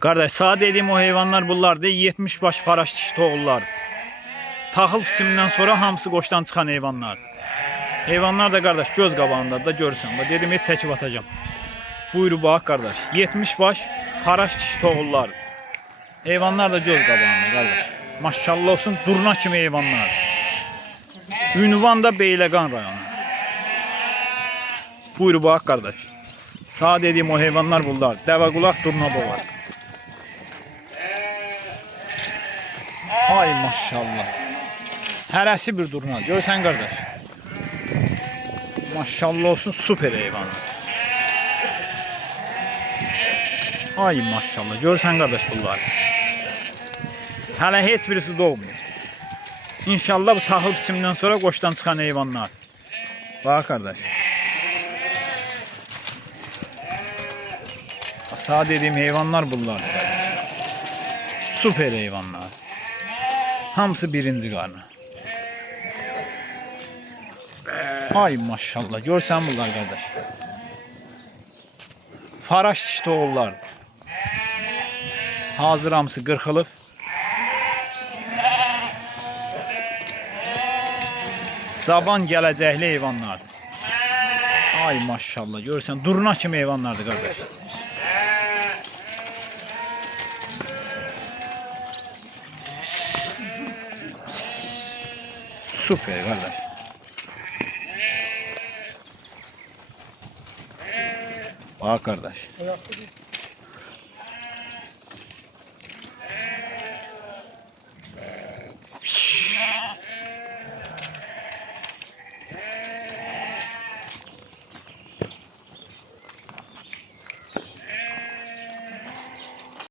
Kardeş sağ dediğim o hayvanlar bunlardır. 70 baş faraş dişi toğullar. Taxıl bisimindən sonra hamısı qoşdan çıxan heyvanlar. Heyvanlar da kardeş göz qabağında da görürsən. Bax dedim heç çəkib atacağım. Buyur bax kardeş. 70 baş faraş dişi toğullar. Heyvanlar da göz qabağında kardeş. Maşallah olsun durna kimi heyvanlar. Ünvan da Beyləqan rayonu. Buyur bax kardeş. Sağ dediğim o heyvanlar bunlar. Dəvə qulaq durna boğaz. Ay maşallah. Hərəsi bir durna. Görsən kardeş. Maşallah olsun süper heyvan. Ay maşallah. Görsən kardeş bunlar. Hələ heç birisi doğmuyor. İnşallah bu taxıl bisimindən sonra qoşdan çıxan heyvanlar. Bax kardeş. Sağ dediğim heyvanlar bunlar. Süper heyvanlar. Hamısı birinci qarnı. Ay maşallah. Görsən bunlar kardeş. Faraş dişli oğullar. Hazır hamısı qırxılıb. Zaban gələcəkli heyvanlar. Ay maşallah. Görsən durna kimi heyvanlardır kardeş. Süper kardeş. Bak kardeş.